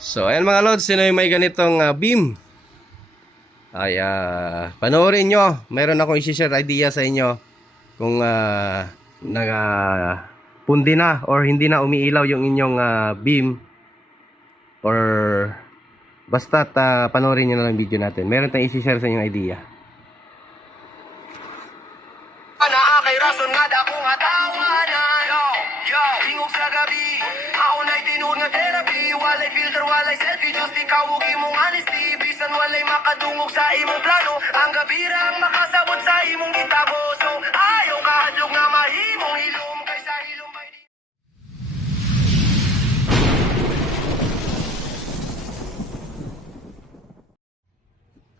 So, ayan mga lods, sino yung may ganitong beam? Ay, panoorin nyo. Mayroon akong isi-share idea sa inyo kung pundi na or hindi na umiilaw yung inyong beam, or basta panoorin nyo na lang video natin. Meron tayong isi-share sa inyong idea. Kay rason nga dako nga tawanan. Yo, tingog sa gabi. Ako na'y tinuod nga therapy. Walay filter, walay selfie. Just ikaw ug imong honesty. Bisan walay makadungog sa imong plano. Ang gabi ra ang makasabot sa imong gitabo. So ayaw kahadlok nga mahimong hilom. Kaysa hilom bay di.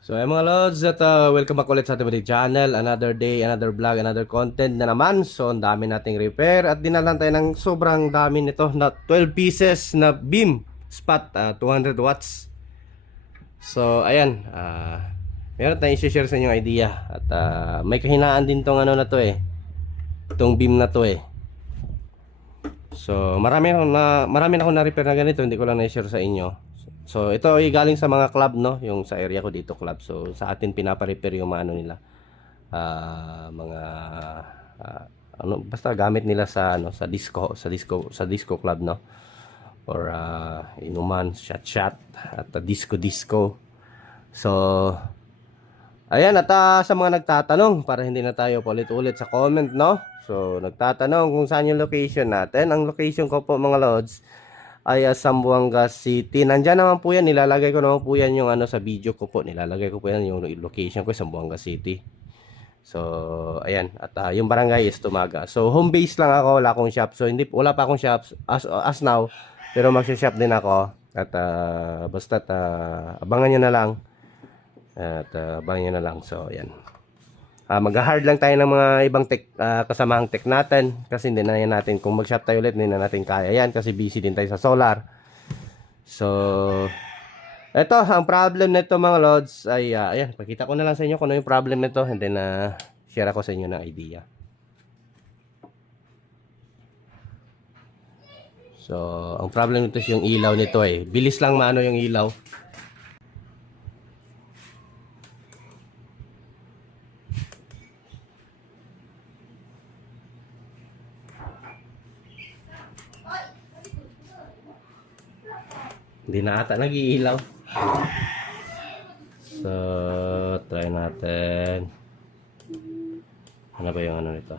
So ay mga lods, at welcome back ulit sa ating channel. Another day, another vlog, another content na naman. So ang dami nating repair at dinalan tayo ng sobrang dami nito na 12 pieces na beam spot, 200 watts. So ayan, meron tayong i-share sa inyong idea. At may kahinaan din tong ano na to itong beam na to So marami na akong na-repair na ganito, hindi ko lang na-share sa inyo. So ito ay galing sa mga club, no, yung sa area ko dito club. So sa atin pinapa-repair yung mga ano nila, mga ano basta gamit nila sa ano sa disco club, no, or inuman, shot at disco. So ayan, at sa mga nagtatanong, para hindi na tayo paulit-ulit sa comment, no. So nagtatanong kung saan yung location natin. Ang location ko po mga lods ay Zamboanga City. Nandiyan naman po yan, nilalagay ko naman po yan yung ano sa video ko po. Nilalagay ko po yan yung location ko, Zamboanga City. So ayan, at yung barangay is Tumaga. So home base lang ako, wala akong shop. So wala pa akong shop as now, pero magsi-shop din ako. At basta abangan nyo na lang. At abangan nyo na lang. So ayan, mag-hard lang tayo ng mga ibang kasamahang tech natin, kasi hindi na yan natin, kung mag-shop tayo ulit, hindi na natin kaya yan kasi busy din tayo sa solar. So eto, ang problem nito mga lods ay ayan, pakita ko na lang sa inyo kung ano yung problem nito, and then share ako sa inyo ng idea. So ang problem nito is yung ilaw nito bilis lang maano yung ilaw. Hindi na ata nag-iilaw. So try natin. Ano ba yung ano nito?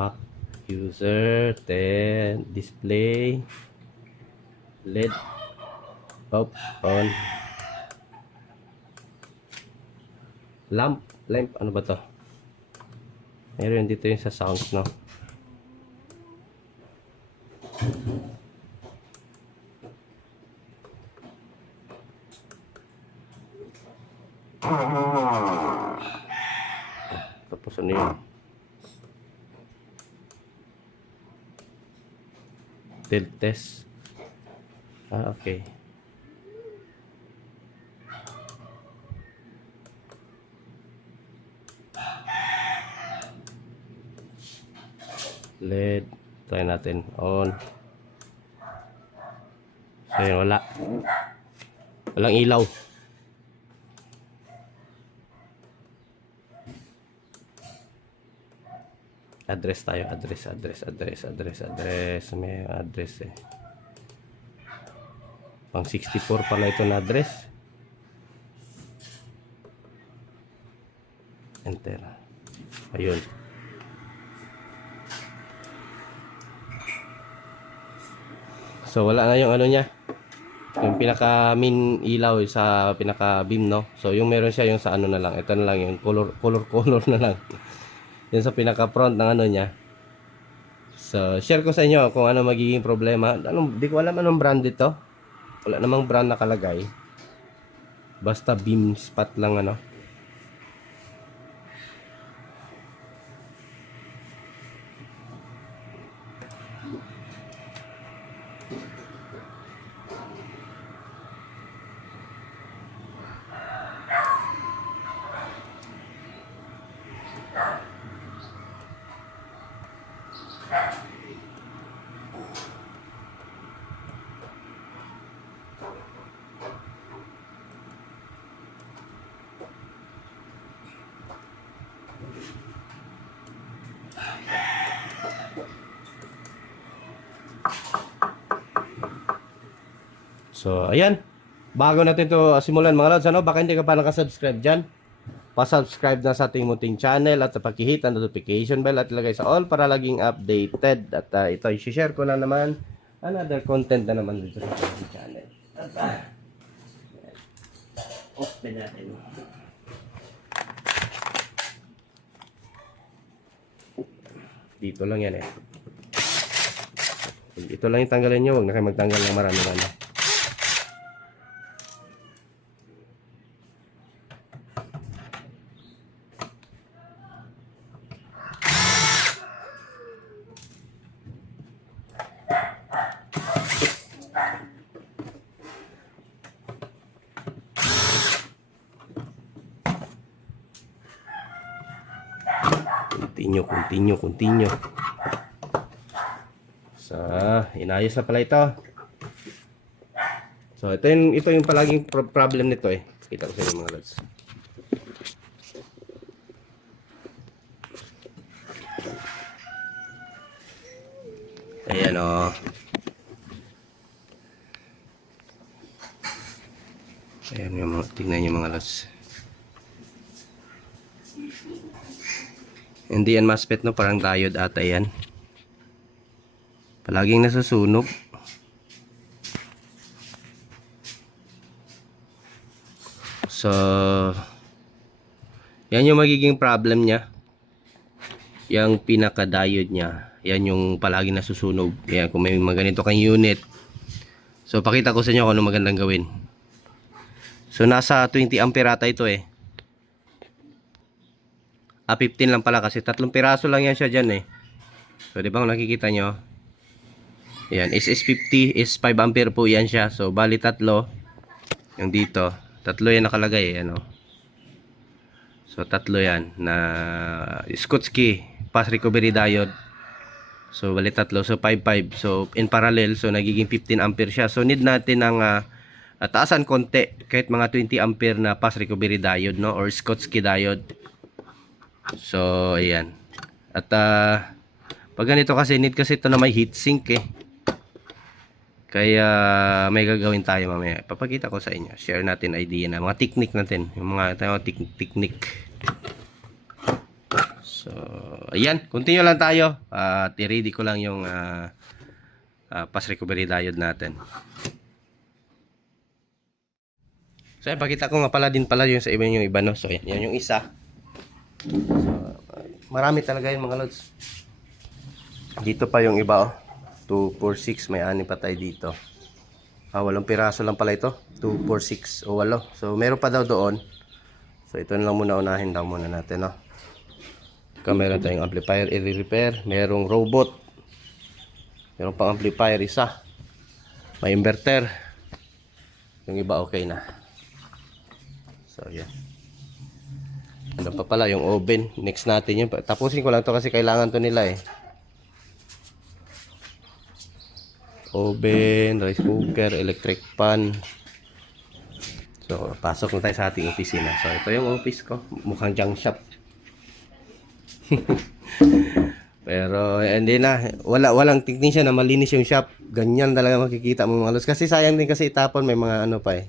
Pack user, then display, LED, off, on, lamp, ano ba to? Meron dito yung sa sounds, no? Tapos ano yun? Tilt test. Okay. LED. Try natin. On. So yun, wala. Walang ilaw. Address tayo, address. May address pang 64 pala ito na address. Enter. Ayun. So wala na yung ano niya, yung pinaka main ilaw sa pinaka beam, no. So yung meron siya yung sa ano na lang, ito na lang yung color na lang. Yun sa pinaka front ng ano niya. So share ko sa inyo kung ano magiging problema. Di ko alam anong brand ito. Wala namang brand nakalagay. Basta beam spot lang ano. So, ayan. Bago natin to simulan mga lods, ano? Baka hindi ka pa nakasubscribe dyan. Pa-subscribe na sa ating munting channel at pag-hit ang notification bell at ilagay sa all para laging updated. At ito, i-share ko na naman another content na naman dito sa ating channel. At open natin. Dito lang yan eh. Ito lang yung tanggalin nyo. Huwag na kayo magtanggal ng marami ano. Continue. So, inayos na pala ito. So, ito yung palaging problem nito eh. Kita ko sa inyo mga lods. Ayan o. Ayan yung mga, tingnan nyo mga lods. Hindi yan MOSFET no, parang diode ata yan. Palaging nasusunog. So, yan yung magiging problem niya. Yung pinaka-diode niya. Yan yung palaging nasusunog. Yan, kung may mga ganito kang unit. So, pakita ko sa inyo kung ano magandang gawin. So, nasa 20 ampere ata ito eh. 15 lang pala kasi 3 piraso lang yan siya dyan eh. So, di ba kung nakikita nyo? Ayan, SS50 is 5 ampere po yan siya. So, bali 3. Yung dito. 3 yan nakalagay eh. Ano? So, 3 yan na Schottky fast recovery diode. So, bali 3. So, 5. So, in parallel. So, nagiging 15 ampere siya. So, need natin ng taasan konti. Kahit mga 20 ampere na fast recovery diode, no? Or Schottky diode. So, ayan. At, pag ganito kasi, need kasi ito na may heatsink eh. Kaya, may gagawin tayo mamaya. Papakita ko sa inyo. Share natin idea na. Mga technique natin. Yung mga technique. So, ayan. Continue lang tayo. I-ready ko lang yung fast recovery diode natin. So, pakita ko nga pala din pala yung sa iba yung iba, no? So, yan yung isa. So, marami talaga yun mga lods. Dito pa yung iba oh. 2, 4, 6. May 6 pa tayo dito. 8 piraso lang pala ito. 2, 4, 6 o 8. So meron pa daw doon. So ito na lang muna, unahin daw muna natin no. Meron tayong amplifier i-repair. Merong robot. Meron pang amplifier isa. May inverter. Yung iba okay na. So yan. Ano pa pala yung oven. Next natin yun. Tapusin ko lang to kasi kailangan to nila eh. Oven, rice cooker, electric pan. So pasok na tayo sa ating opisina. So ito yung office ko. Mukhang junk shop. Pero hindi na. Walang technician na malinis yung shop. Ganyan talaga makikita mo mga lods. Kasi sayang din kasi itapon. May mga ano pa eh.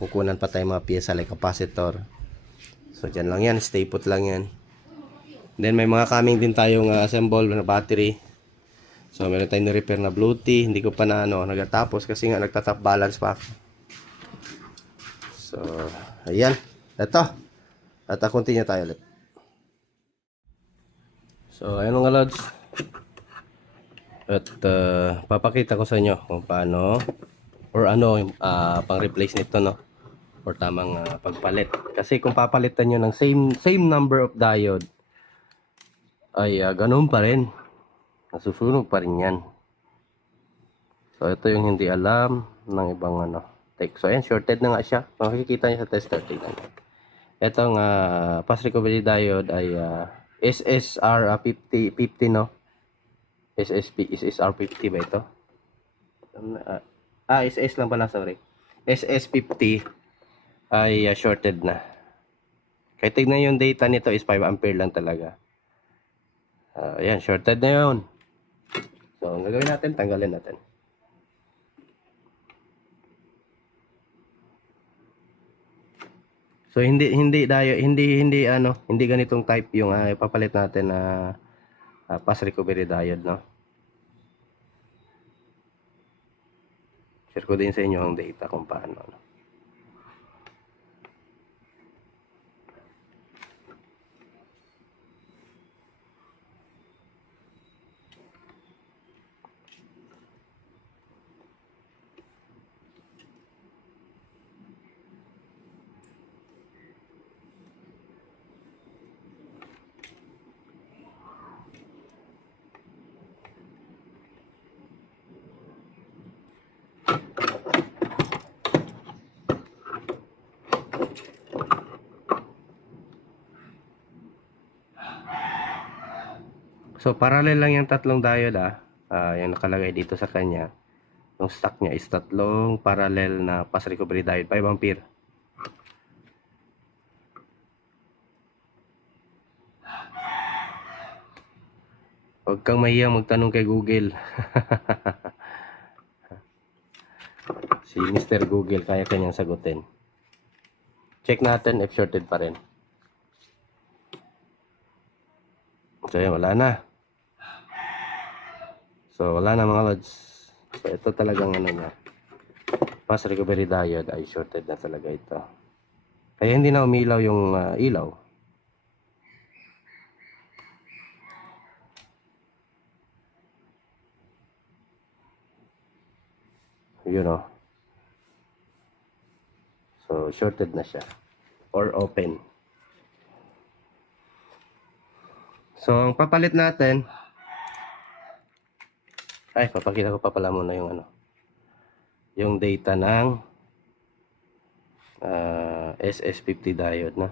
Kukunan pa tayo mga pyesa like capacitor. So, dyan lang yan. Stay put lang yan. Then, may mga coming din tayong assemble na battery. So, meron tayong repair na Bluetooth. Hindi ko pa na nagatapos kasi nga nagtatap balance pa ako. So, ayan. Ito. At continue tayo ulit. So, ayan mga lods. At papakita ko sa inyo kung paano or ano pang replace nito no. Or tamang pagpalit. Kasi kung papalitan nyo ng same number of diode, ay ganun pa rin. Nasusunog pa rin yan. So, ito yung hindi alam ng ibang tech. So, ayan, shorted na nga siya. Makikita nyo sa tester. Tignan. Itong fast recovery diode ay SSR 50 no? SSR 50 ba ito? SS lang pala, sorry. SS50 ay shorted na. Kaya tignan yung data nito is 5 ampere lang talaga. Ayan, shorted na yun. So, ang gagawin natin, tanggalin natin. So hindi ganitong type yung ipapalit natin na fast recovery diode, no. Share ko din sa inyo ang data kung paano, no? So parallel lang yung tatlong diode, yung nakalagay dito sa kanya. Yung stock niya is tatlong parallel na fast recovery diode, 5 ampere. Huwag kang mahiyang magtanong kay Google. Si Mr. Google, kaya kanyang sagutin. Check natin if shorted pa rin. So yan, wala na. So wala na mga lods. So ito talagang ano niya. Fast recovery diode ay shorted na talaga ito. Kaya hindi na umilaw yung ilaw. Yun o. So shorted na siya. Or open. So ang papalit natin, papakita ko pa pala muna yung ano, yung data ng SS50 diode, na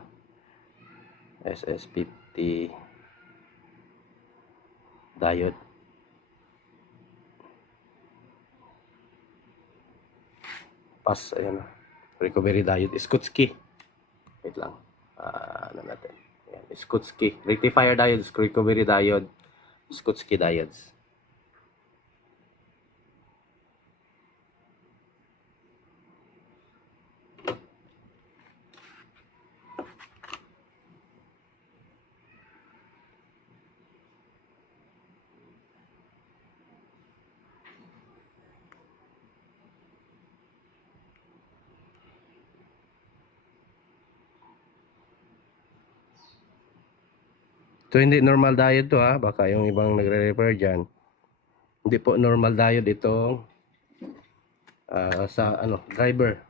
SS50 diode. Ayan na, recovery diode, Schottky. Wait lang, ano natin, ayan, Schottky rectifier diodes, recovery diode, Schottky diodes. So hindi normal diode to, baka yung ibang nagre-refer dyan. Hindi po normal diode itong sa ano, driver.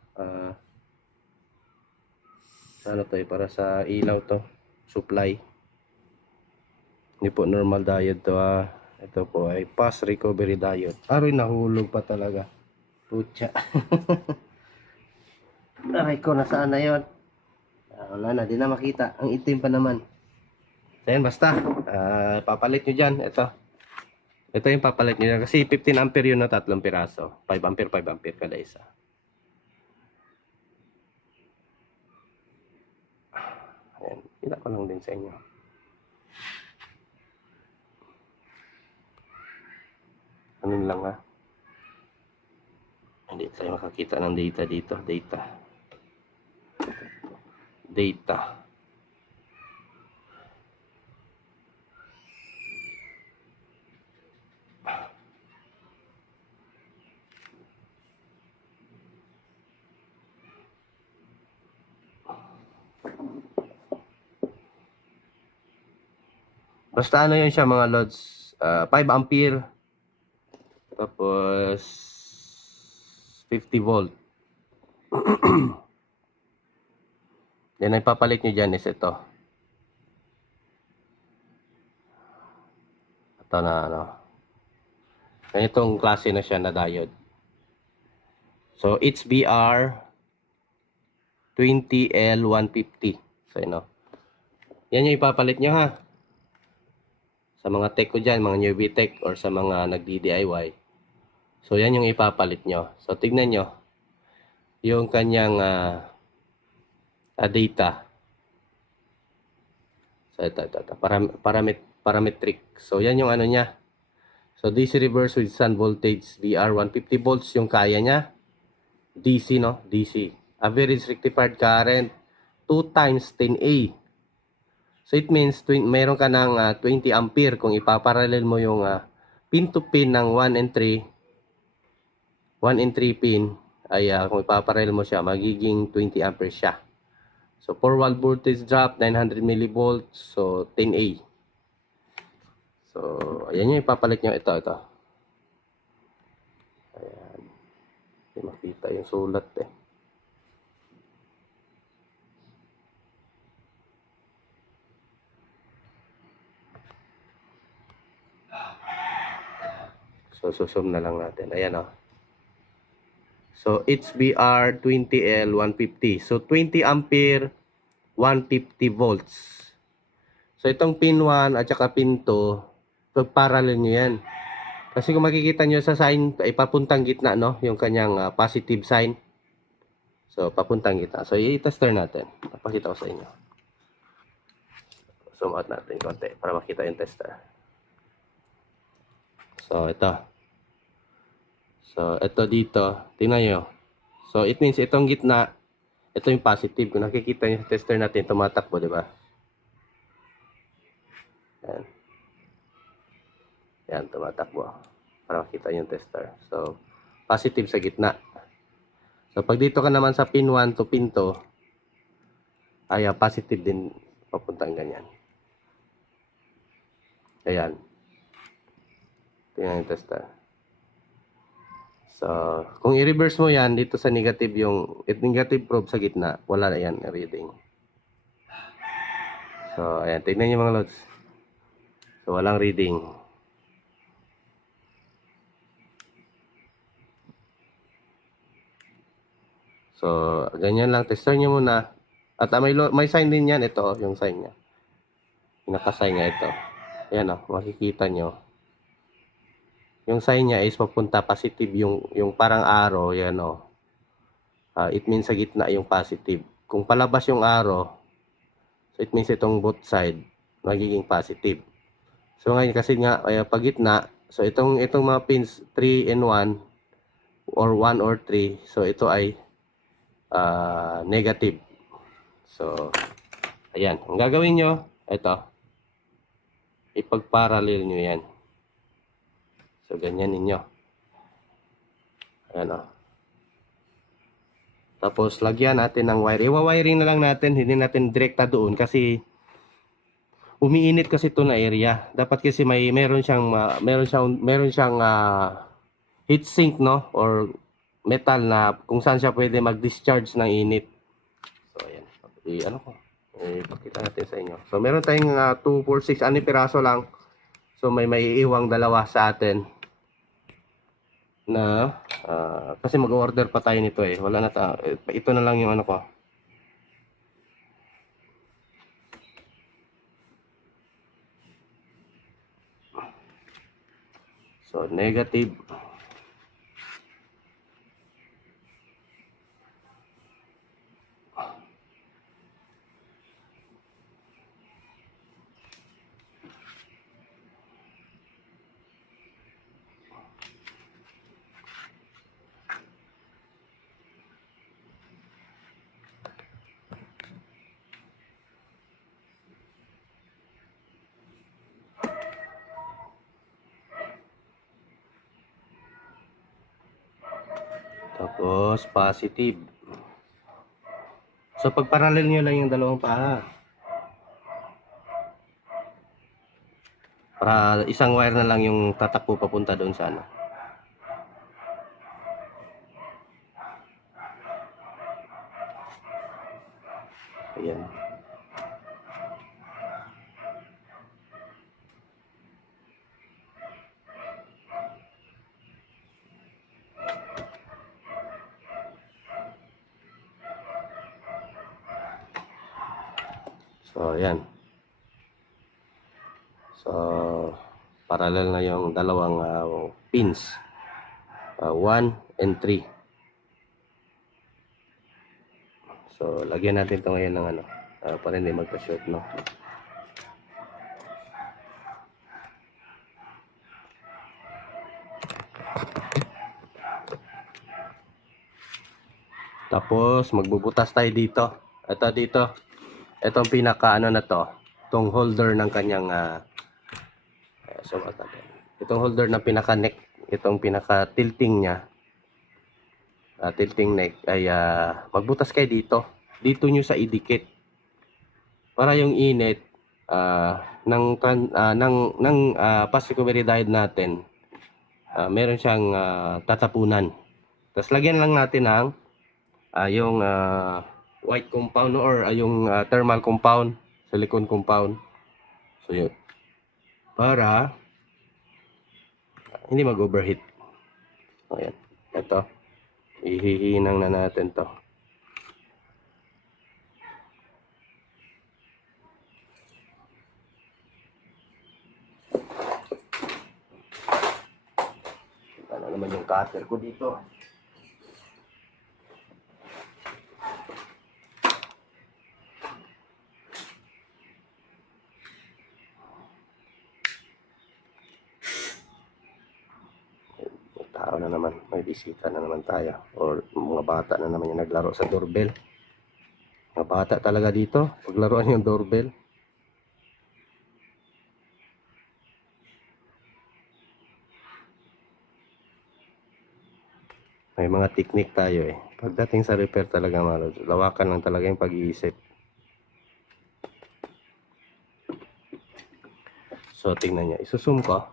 Ano to, para sa ilaw to, supply. Hindi po normal diode to, ito po ay fast recovery diode. Aroy, nahulog pa talaga. Putya. Aray ko, nasaan na yun? Wala na, di na makita. Ang itim pa naman. So yan, basta papalit nyo dyan. Ito yung papalit nyo dyan. Kasi 15 ampere yun na tatlong piraso. 5 ampere, 5 ampere kada isa. Ayan, kita ko lang din sa inyo. Ano lang, hindi tayo makakita ng data dito. Data. Basta ano yun siya mga lods, 5 ampere, tapos 50 volt. Then ang papalit nyo dyan is ito. Ito na ano. Ganitong klase na siya na diode. So it's BR 20L150. So yan yung ipapalit nyo, sa mga tech ko dyan, mga newbie tech or sa mga nagdi-DIY. So yan yung ipapalit nyo. So tignan nyo yung kanyang data. So ito. Parametric. So yan yung ano niya. So DC reverse with sun voltage VR 150 volts yung kaya niya. DC, no? DC. Average rectified current 2 times 10A. So it means meron ka ng 20 ampere kung ipaparallel mo yung pin to pin ng 1 and 3 pin ay kung ipaparallel mo siya magiging 20 ampere siya. So 4 volt voltage drop, 900 millivolts, so 10A. So ayan yung ipapalit nyo, ito. Ayan, hindi makita yung sulat eh. So, susum na lang natin. Ayan o. So, HBR 20L 150. So, 20 ampere, 150 volts. So, itong pin 1 at saka pin 2, pag-parallel nyo yan. Kasi kung makikita nyo sa sign, ay papuntang gitna, no? Yung kanyang positive sign. So, papuntang gitna. So, i-tester natin. Napakita ko sa inyo. Zoom out natin konti para makita yung tester. So, ito. So, ito dito. Tingnan nyo. So, it means itong gitna, ito yung positive. Kung nakikita nyo sa tester natin, tumatakbo, di ba? Yan. Yan, tumatakbo. Para makita yung tester. So, positive sa gitna. So, pag dito ka naman sa pin 1 to pin 2, ay positive din papuntang ganyan. Ayan. Tingnan yung tester. So, kung i-reverse mo yan dito sa negative, yung negative probe sa gitna, wala na yan reading. So, ayan, tignan nyo mga lods. So, walang reading. So, ganyan lang, tester nyo muna. At may sign din yan, ito, yung sign niya. Pinaka-sign niya ito. Ayan o, makikita nyo. Yung sign niya is papunta positive, yung parang arrow, yan o. It means sa gitna yung positive. Kung palabas yung arrow, so it means itong both side, magiging positive. So ngayon kasi nga, pag gitna, so itong mga pins 3 and 1, or 1 or 3, so ito ay negative. So, ayan. Ang gagawin nyo, ito, ipag-parallel nyo yan. So, ganyan ninyo. Ayan o. Tapos, lagyan natin ng wire. Iwa-wiring na lang natin. Hindi natin direkta doon kasi umiinit kasi ito na area. Dapat kasi meron siyang heat sink, no? Or metal na kung saan siya pwede mag-discharge ng init. So, ayan. Ipakita natin sa inyo. So, meron tayong 2, 4, 6, 6 piraso lang. So, may maiiwang dalawa sa atin. Na kasi mag-order pa tayo nito eh. Wala na ito na lang yung ano ko. So negative. Tapos, positive. So, pag-parallel nyo lang yung dalawang paa. Para isang wire na lang yung tatakbo papunta doon sa ano. Ayan. So, ayan. So, parallel na yung dalawang pins. 1 and 3. So, lagyan natin ito ngayon ng ano. Para hindi magka-short, no? Tapos, magbubutas tayo dito. Ito dito. Itong pinaka ano na to. Itong holder ng kanyang itong holder ng pinaka neck. Itong pinaka tilting niya. Tilting neck ay magbutas kayo dito. Dito nyo sa idikit. Para yung init ng fast recovery diode natin, meron siyang tatapunan. Tapos lagyan lang natin ng yung white compound or yung thermal compound, silicone compound. So yun. Para hindi mag-overheat. Ayan. Ito. Ihihinang na natin to. Ano naman yung cutter ko dito. Tao na naman, may bisita na naman tayo or mga bata na naman yung naglaro sa doorbell. Mga bata talaga dito paglaruan yung doorbell. May mga technique tayo pagdating sa repair talaga, lawakan lang talaga yung pag-iisip. So tingnan nyo, isusum ko.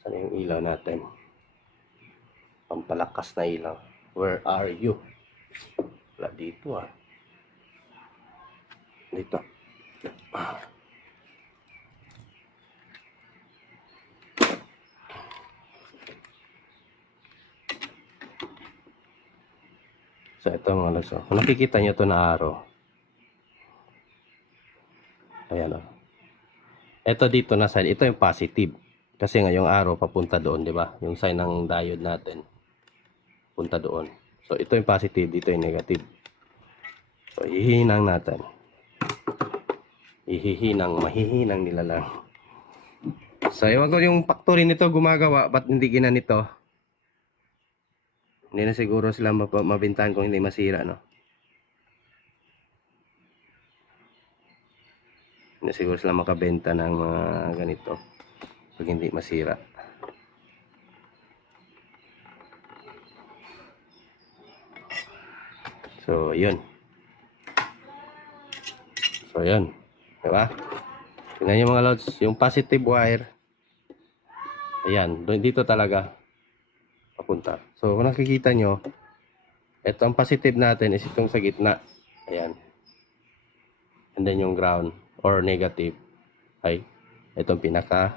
Saan yung ilaw natin? Pampalakas na ilaw. Where are you? Wala dito Dito. So ito mga lods. Kung nakikita nyo ito na arrow. Ayan Ito dito na side. Ito yung positive. Kasi nga yung arrow papunta doon, di ba? Yung sign ng diode natin. Punta doon. So ito yung positive. Dito yung negative. So ihihinang natin. Mahihinang nila lang. So ewan ko yung factory nito gumagawa. Ba't hindi ginanito? Hindi na siguro sila mabintahan kung hindi masira, no? Hindi siguro sila makabenta ng mga ganito pag hindi masira. So, yun. Diba? Tingnan nyo mga lods, yung positive wire. Ayan, dito talaga papunta. So, kung nakikita nyo, ito ang positive natin is itong sa gitna. Ayan. And then yung ground or negative ay itong pinaka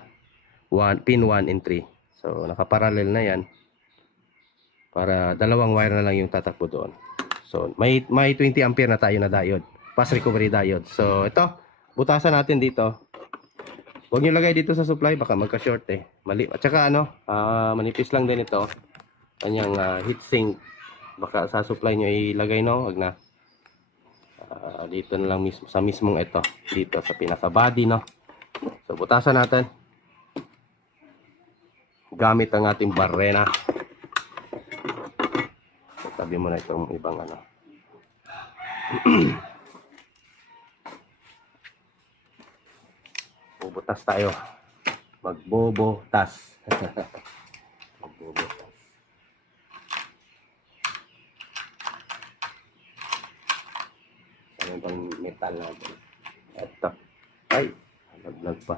pin 1 and 3. So, nakaparallel na yan. Para dalawang wire na lang yung tatakbo doon. So, may 20 ampere na tayo na diode. Fast recovery diode. So, ito. Butasan natin dito. Huwag nyo lagay dito sa supply. Baka magka-short Mali. At saka manipis lang din ito. Kanyang heatsink. Baka sa supply nyo ilagay, no? Huwag na. Dito na lang mismo. Sa mismong ito. Dito sa pinaka-body, no? So, butasan natin. Gamit ang ating barrena. Tabi mo na itong ibang bubutas tayo. Magbobotas. Magbobotas. Ano bang metal natin? Ito. Ay, naglag pa.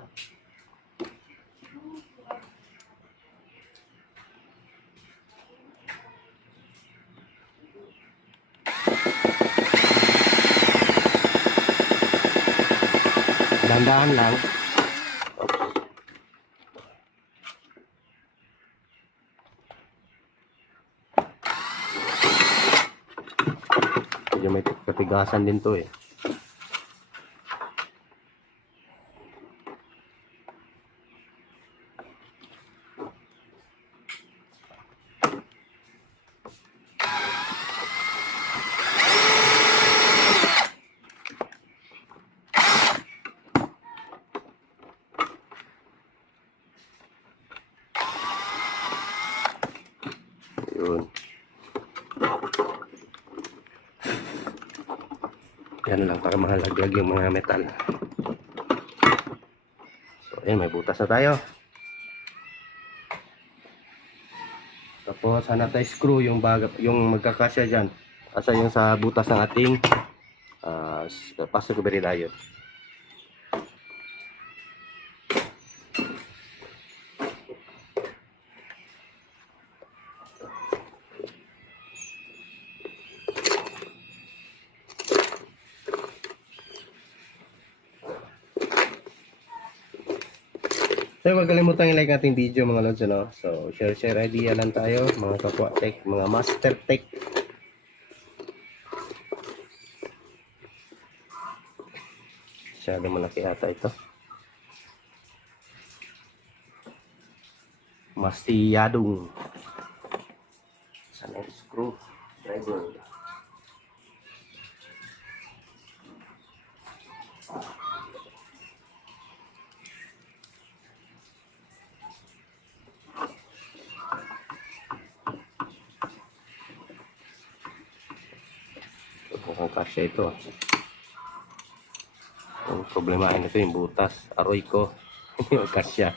Dandahan lang. Medyo may katigasan din to Yun. Yan lang para mahalaglag yung mga metal. So, ayan, may butas na tayo. Tapos, hanap tayo screw yung magkakasya dyan. Asa yung sa butas ng ating pasok berilayo. So, huwag kalimutan i-like ating video mga lods, ano? So, share idea lang tayo, mga kapwa tech, mga master tech. Masyado malaki ata ito. Masiyadong. Sana yung screw driver. Mukhang kasya ito. Ang problemahin ito yung butas. Aroy ko. Yung kasya.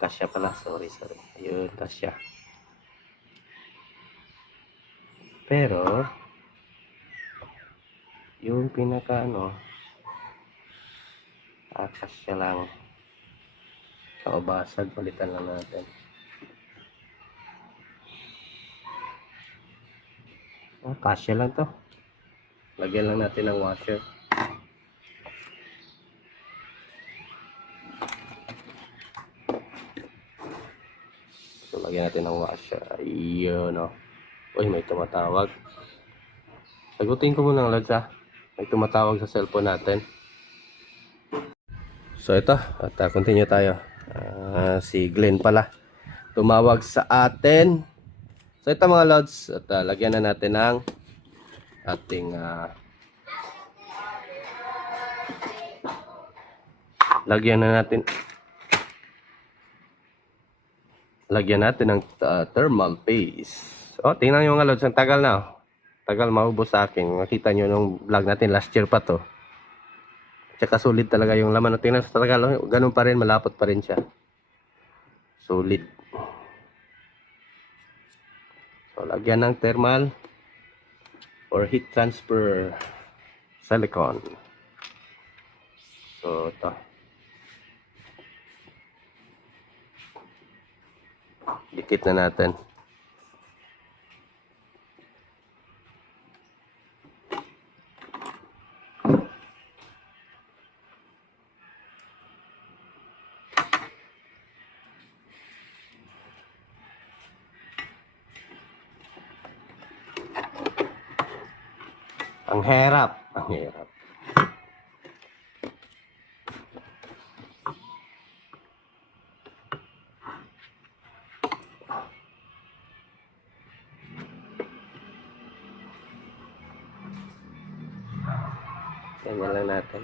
Kasya pala. Sorry. Ayun, kasya. Pero, yung pinaka kasya lang. Basag, palitan lang natin. Kasya lang to. Lagyan lang natin ng washer. So, lagyan natin ng washer. Ayun, o. Uy, may tumatawag. Sagutin ko muna ng lads, ha. May tumatawag sa cellphone natin. So, ito. At continue tayo. Si Glenn pala. Tumawag sa atin. So, ito mga lods. At lagyan na natin ng ating lagyan natin ng thermal paste. Oh, tingnan nyo mga lods. Ang tagal na. Tagal maubos sa akin. Makita nyo nung vlog natin. Last year pa to. Tsaka solid talaga yung laman. Tingnan sa Tagalog. Ganun pa rin. Malapot pa rin siya. Solid. So, lagyan ng thermal or heat transfer silicone. So, ito. Dikit na natin. Ang hirap. Ganyan lang natin.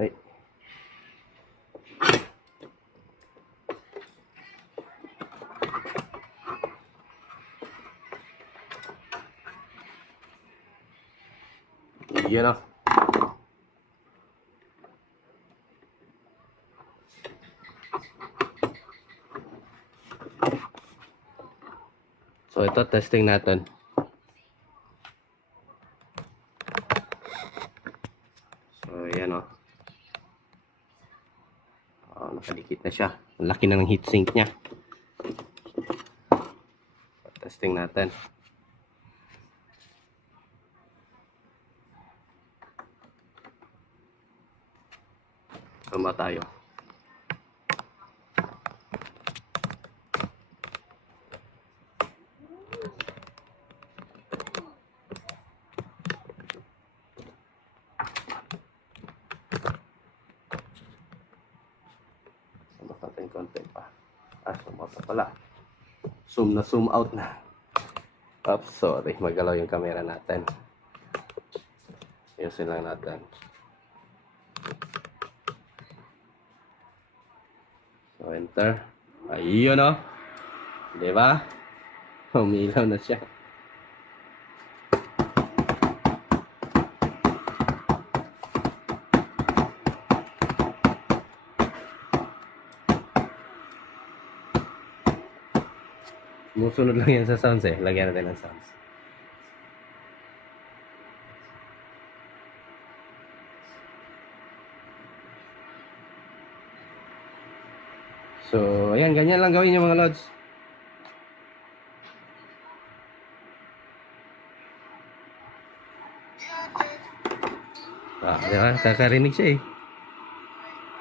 Ay. Yan o. So, ito testing natin. So, yan o. Nakadikit na siya. Ang laki na ng heatsink niya. Testing natin. Tama tayo. Wala. Zoom na zoom out na. Oops, sorry. Magalaw yung camera natin. Ayusin lang natin. So, enter. Ayun o. Diba? Umilaw na siya. Musunod lang yan sa sounds eh. Lagyan natin ng sounds. So, ayan. Ganyan lang gawin yung mga lods. Diba? Kakarinig siya eh.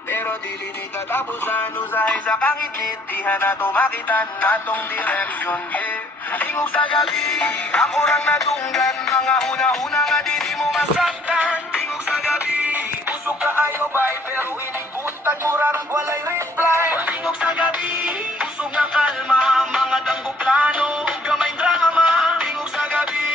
Pero dili ni katapusan usahay sa kangit-ngit diha na tumakitan natong direksyon yeah. Tingog sa gabi ako rang natunggan mga huna-huna nga di mo masaktan. Tingog sa gabi usok ka ayo bay pero inigbutan mo rarang walay reply. Tingog sa gabi usok nga kalma mga danggo plano ug gamay drama. Tingog sa gabi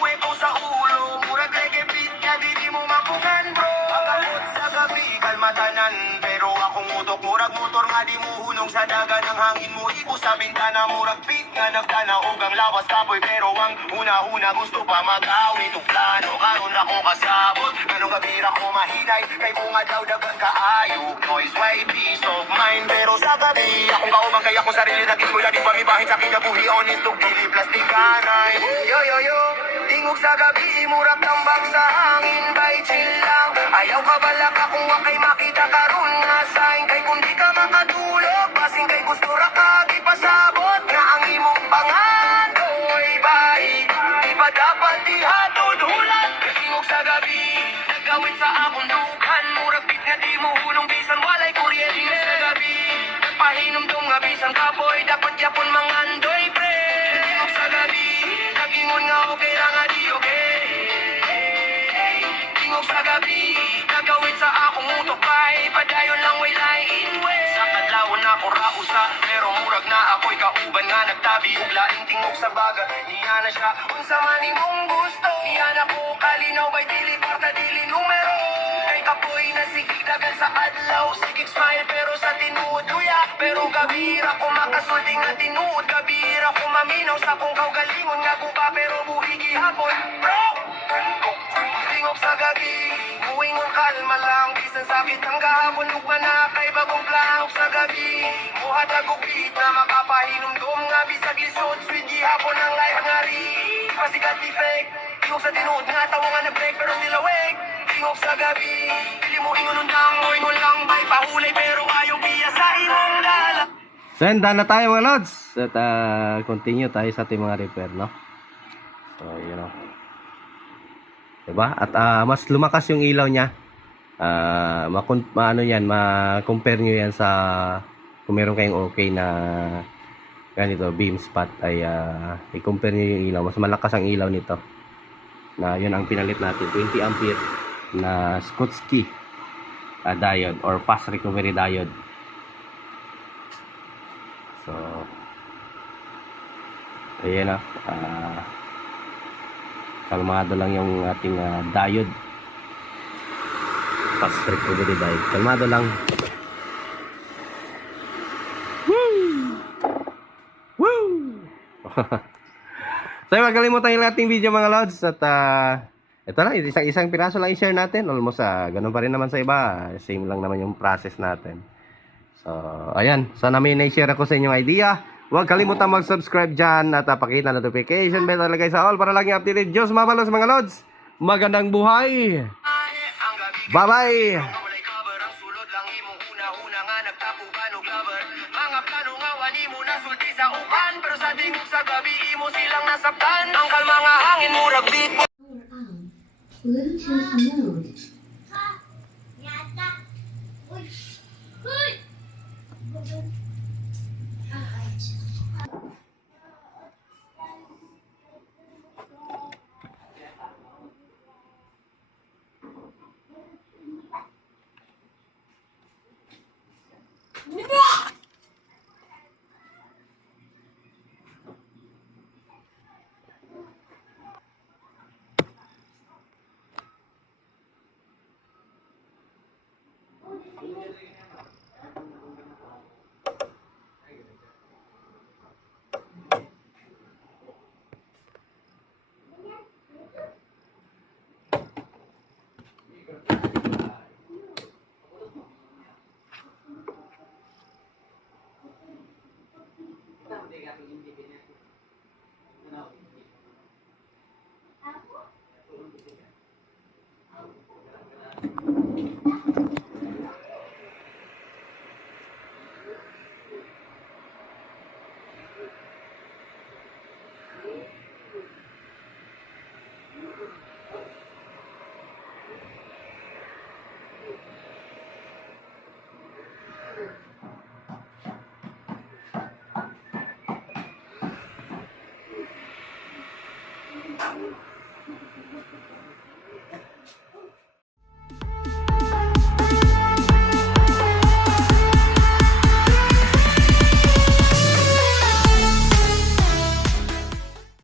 uwe ko sa ulo murag reggae beat nga di mo mapungan bro. Pagabot sa gabi kalmatanan pero akong utok murag motor nga di mo hunong sa daga ng hangin mo ipo sa bintana murag beat nga nagtana ug ang lawas kapoy pero ang una-una gusto pa mag-awit ug plano karon ako kasabot ganong kabira ko mahinay kay bunga daw dagan kaayo noise white peace of mind pero sa gabi akong kauman kay akong sarili naging mula di pamibahin sa kinabuhi honest ug dili plastikanay yo yo yo tingog sa gabi murag tambak sa hangin bay chill lang ayaw ka balak akong wakay makita karon nga sign kay kung di ka makatulog basing kay gusto ra ka di pasabot nga ang imong pangandoy bay di ba dapat ihatod hulat tingog sa gabi nagawit sa akong dughan murag bit nga di mo hulong bisan walay kuryente sa gabi nagpahinom dong nga bisan kapoy dapat yapon mangandoy pre tingog sa gabi nagingon nga okay ra nga di okay tingog sa gabi nagawit sa akong utok bay padayon lang way lain way sa kadlawon ako rausa pero murag na ako'y kauban nga nagtabi ug laing tingog sa baga niya na siya unsa man imong gusto niya na ko kalinaw bay dili kwarta dili numero kay kapoy na sigig dagan sa adlaw sigig smile pero sa tinuod luya pero gabira ko makasulti nga tinuod gabira ko maminaw sa kung kaugalingon nga guba pero buhi gihapon bro tingog sa gabi muingon kalma lang bisan sakit ang gahapon ug manakay bagong plano sa gabi muhatag og beat na makapahinom dom nga bisag lisod sweet gihapon ang life nga ri pasikat di fake tingog sa tinuod nga tawo nga nag-break pero still awake tingog sa gabi dili mo ingon undang mo ingon lang bay pahulay pero ayaw biya sa imong dala. So, yan, done na tayo mga lods. At continue tayo sa ating mga repair, no? So, you know. Diba? At mas lumakas yung ilaw niya. Ma-compare nyo yan sa kung meron kayong okay na ganito, beam spot ay i-compare nyo yung ilaw. Mas malakas ang ilaw nito. Na yun ang pinalit natin. 20 ampere na Schottky diode or fast recovery diode. So, ayan na. Kalmado lang yung ating diode. Fast recovery diode. Kalmado lang. Woo! Woo! So, huwag kalimutan yung ating video mga lods. At ito lang, isang piraso lang i-share natin. Almost ganun pa rin naman sa iba. Same lang naman yung process natin. So, ayan. Sana may na-share ako sa inyong idea. Huwag kalimutan mag-subscribe dyan at pakita notification bell talagay sa all para lagi updated. Diyos mabalos mga lods. Magandang buhay. Bye-bye. Mga plano nga wani mo na sulti sa upan pero sa tingog sa gabi imo silang nasaktan ang kalma nga hangin murag beat Bluetooth mode.